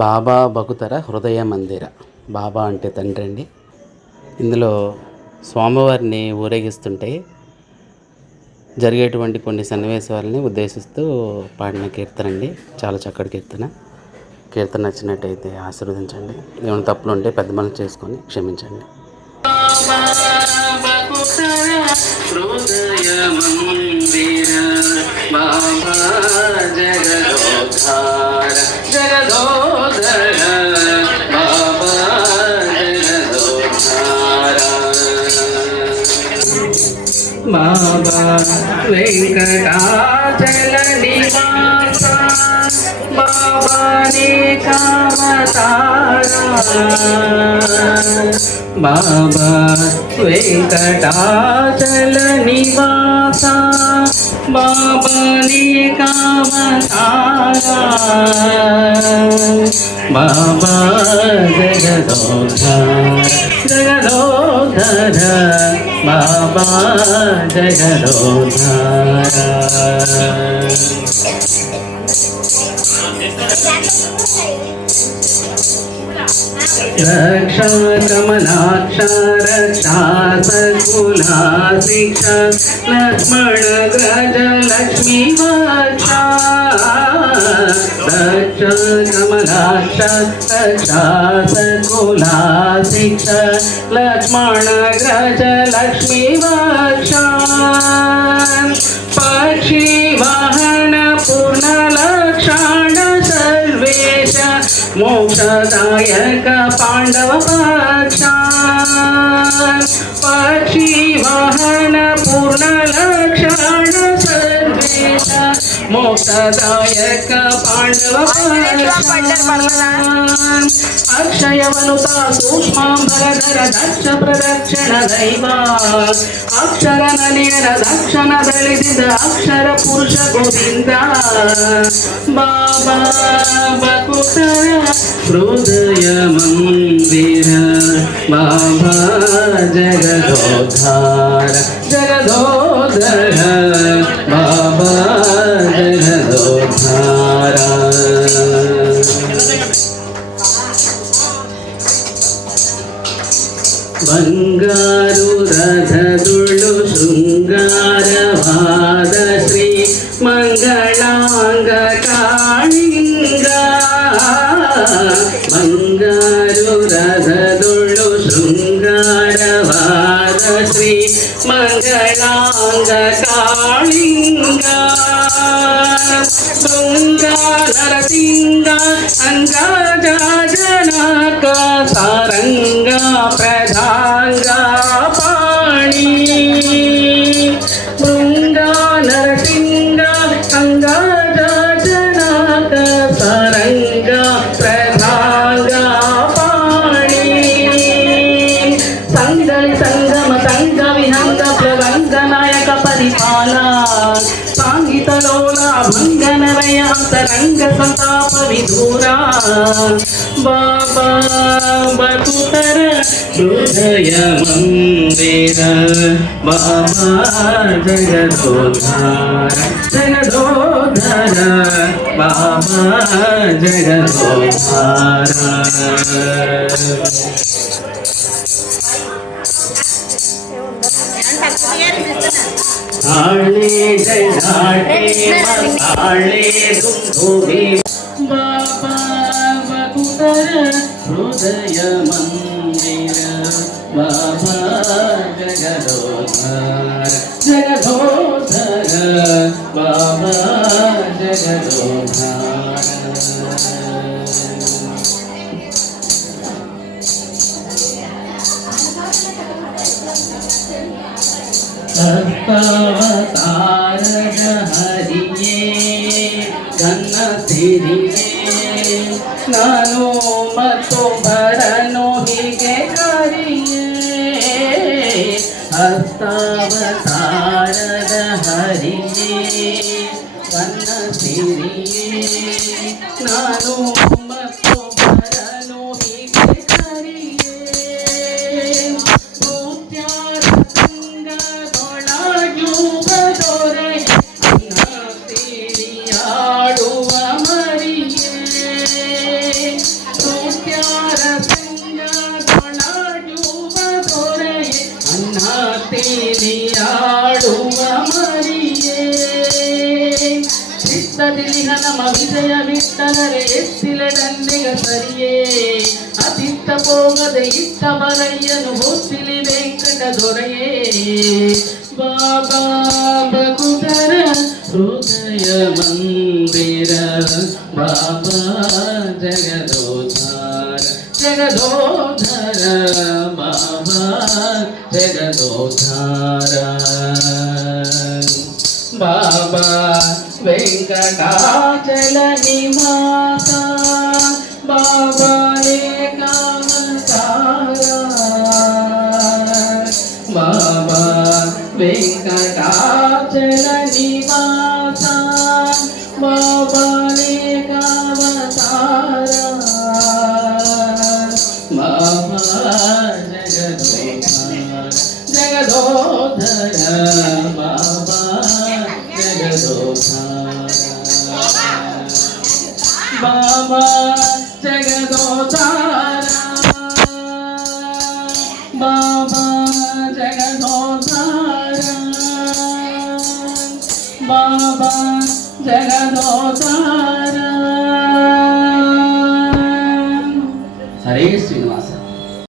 బాబా బకుతర హృదయ మందిర. బాబా అంటే తండ్రి అండి. ఇందులో స్వామివారిని ఊరేగిస్తుంటే జరిగేటువంటి కొన్ని సన్నివేశాలని ఉద్దేశిస్తూ పాడిన కీర్తన అండి. చాలా చక్కటి కీర్తన. కీర్తన నచ్చినట్టయితే ఆశీర్వదించండి. ఏమైనా తప్పులు ఉంటే పెద్ద మనసు చేసుకొని క్షమించండి. హృదయ మందిర బాబా జగదోద్ధార జగదోధర బాబా జగదోద్ధార బాబా వెంకటాచల నివాస బాబా నీ కామతారా బాబా వెంకటాచల నివాస బాబా నీ కామతారా బాబా జగదోద్ధార జగదోధర బాబా జగదోద్ధార రక్షా కమలాక్ష రక్షా సకులా శిక్ష లక్ష్మణ గ్రజ లక్ష్మీ వక్ష రక్షా కమలాక్ష రక్షా సకులా శిక్ష లక్ష్మణ గ్రజ లక్ష్మీ వక్ష పక్షి వాహన పూర్ణ లక్షణ సర్వేశ మోక్షదాయక పాండవ పక్ష పక్షి వాహన పూర్ణ లక్షణ సర్వేశ మోక్షదాయక పాండవ అక్షయవనుత సూక్ష్మాంబరధర దక్ష ప్రదక్షిణ దైవ అక్షర నలిన దక్షణ దళిత అక్షర పురుష గోవింద బాబా బకుతర హృదయ మందిర బాబా జగదోద్ధార జగదోధర బాబా జగదోద్ధార బంగారు రథదుళ్ళు శృంగారవాద శ్రీ మంగళాంగ కాళింగ బంగారు రథదుళ్ళు శృంగారవాద శ్రీ మంగళాంగ కాళింగ శృంగ నరసింగ అంగజనక సారంగ ప్రధాంగ పాణి శృంగ నరసింగ అంగజనక సారంగ ప్రధాంగ పాణి సంగలి సంగమ సంగ విహంగ ప్లవంగ నాయక పరిపాల సాంగితలోల భంగనరయ అంతరంగ సంతాప విధూరా బాబా బకుతర హృదయ మందిర బాబా జగదోద్ధార జగదోధర బాబా జగదోద్ధార ఆళే జయాటే మతాళే దుందుభి బాబా బకుతర హృదయ మందిర బాబా జగదోద్ధార జగదోధర బాబా జగదోద్ధార ಹಸ್ತಾವತಾರದ ಹರಿಯೇ ಗನ್ನ ಸಿರಿಯೇ ನಾನು ಮತ್ತೊಬ್ಬರನ್ನು ಹೀಗೆ ಕರಿಯೇ ಹಸ್ತಾವತಾರದ ಹರಿಯೇ ಗನ್ನ ಸಿರಿಯೇ ನಾನು ಮತ್ತೊಬ್ಬರನ್ನು ಹೀಗೆ ಕರಿಯೇ ಆಡುವ ಮರಿಯೇ ನೃತ್ಯಾರ ಸಂಜಾಡುವ ದೊರೆಯೇ ಅನ್ನ ತೇಲಿಯಾಡುವ ಮರಿಯೇ ಚಿತ್ತದಿಲಿಹ ನಮ ವಿಜಯ ವಿಠಲರೆ ಎತ್ತಿಲೆಡನ್ನೆಗ ಸರಿಯೇ ಅತಿತ್ತ ಹೋಗದೆ ಇತ್ತ ಬರಯ್ಯನು ಹೊತ್ತಿಲಿ ವೆಂಕಟ ದೊರೆಯೇ ಬಾಬಾ ಭಕ್ತರ ಹೃದಯ ಮಂದಿರ ಬಾಬಾ ಜಗದೋಧಾರ ಜಗದೋಧಾರ ಬಾಬಾ ಜಗದೋಧಾರ ಬಾಬಾ ವೆಂಕಟಾಚಲ ನಿವಾಸ ಬಾಬಾ ಏಕಾವತಾರ ಬಾಬಾ ವೆಂಕಟಾಚಲ ನಿವಾಸ ಬಾಬಾ ಏಕಾವತಾರ ಬಾಬಾ ಜಗದೋಧರ ಬಾಬಾ ಬಾಬಾ ಜಗದೋಧಾರ ಬಾಬಾ ಜಗದೋಧಾರ ಬಾಬಾ ಜಗದೋಧಾರ ಹರೇ ಶ್ರೀನಿವಾಸ